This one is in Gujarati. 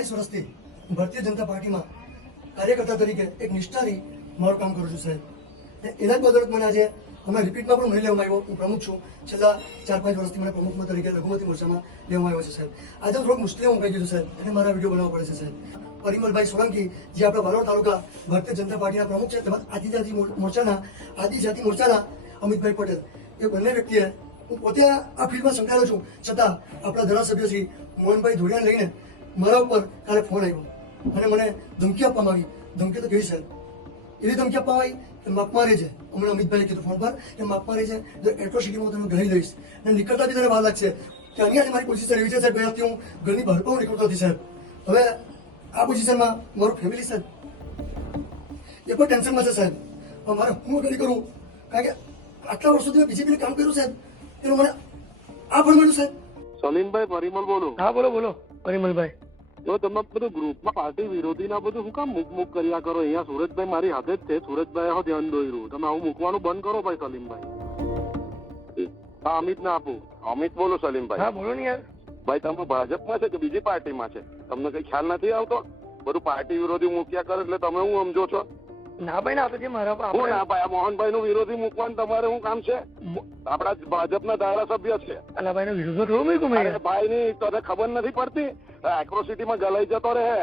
28 વર્ષથી ભારતીય જનતા પાર્ટીમાં કાર્યકર્તા તરીકે એક નિષ્ઠાથી મારું કામ કરું છું સાહેબ. એના જ બદોલત મને આજે હમણાં રિપીટમાં પણ મને લેવામાં આવ્યો. હું પ્રમુખ છું. છેલ્લા 4-5 વર્ષથી મને પ્રમુખ તરીકે લઘુમતી મોરચામાં લેવામાં આવ્યો છે સાહેબ. આજે થોડોક મુશ્કેલી મુકાઈ ગયું સાહેબ, એટલે મારા વિડીયો બનાવવા પડે છે સાહેબ. પરિમલભાઈ સોલંકી જે આપણા વાલોડ તાલુકા ભારતીય જનતા પાર્ટીના પ્રમુખ છે, તેમજ આદિજાતિ મોરચાના અમિતભાઈ પટેલ, એ બંને વ્યક્તિએ, હું પોતે આ ફિલ્ડમાં સંકળાયેલો છું, છતાં આપણા ધારાસભ્ય શ્રી મોહનભાઈ ધોળિયાને લઈને મારા ઉપર કાલે ફોન આવ્યો અને મને ધમકી આપવામાં આવી. ધમકી તો કેવી સાહેબ, એવી ધમકી આપવામાં આવી કે માપ મારે છે. હમણાં અમિતભાઈએ કીધું ફોન પર કે માપ મારે છે, જો એટ્રોસિટીમાં તમે ગણી લઈશ અને નીકળતા બી તને વાર લાગશે. કે અહીંયા મારી પોઝિશન એવી છે સાહેબ, ગયાથી હું ઘરની બહાર પણ નીકળતો નથી સાહેબ. હવે આ પોઝિશનમાં મારું ફેમિલી સાહેબ એ પણ ટેન્શનમાં છે સાહેબ. હવે મારે હું કરી કરું, કારણ કે આટલા વર્ષ સુધી મેં બીજેપીને કામ કર્યું સાહેબ, એનું મને આ પણ મળ્યું સાહેબ. સલીમભાઈ પરિમલ બોલો. હા બોલો પરિમલભાઈ. જો તમે બધું ગ્રુપમાં પાર્ટી વિરોધી ના બધું શું કામ મુક કર્યા કરો? અહીંયા સુરજભાઈ મારી હાથે જ છે. સુરજભાઈ હો ધ્યાન દોર્યું. તમે આવું મૂકવાનું બંધ કરો ભાઈ સલીમભાઈ. હા અમિત ને આપું. અમિત બોલો સલીમભાઈ. હા બોલો ને યાર. ભાઈ તમે ભાજપમાં છે કે બીજી પાર્ટીમાં છે? તમને કઈ ખ્યાલ નથી આવતો? બધું પાર્ટી વિરોધી મૂક્યા કરે એટલે તમે હું સમજો છો? ના ભાઈ ના, તો જે મારા પર હું ના ભાઈ, મોહનભાઈ નું વિરોધી મૂકવાનું તમારે શું કામ છે? આપડા ભાજપના ધારાસભ્ય છે. અલા ભાઈ નો વિરોધ થોડો મૂક્યો મેં. ભાઈ ની તને ખબર નથી પડતી? એક્રોસિટીમાં ગલાઈ જતો રહે.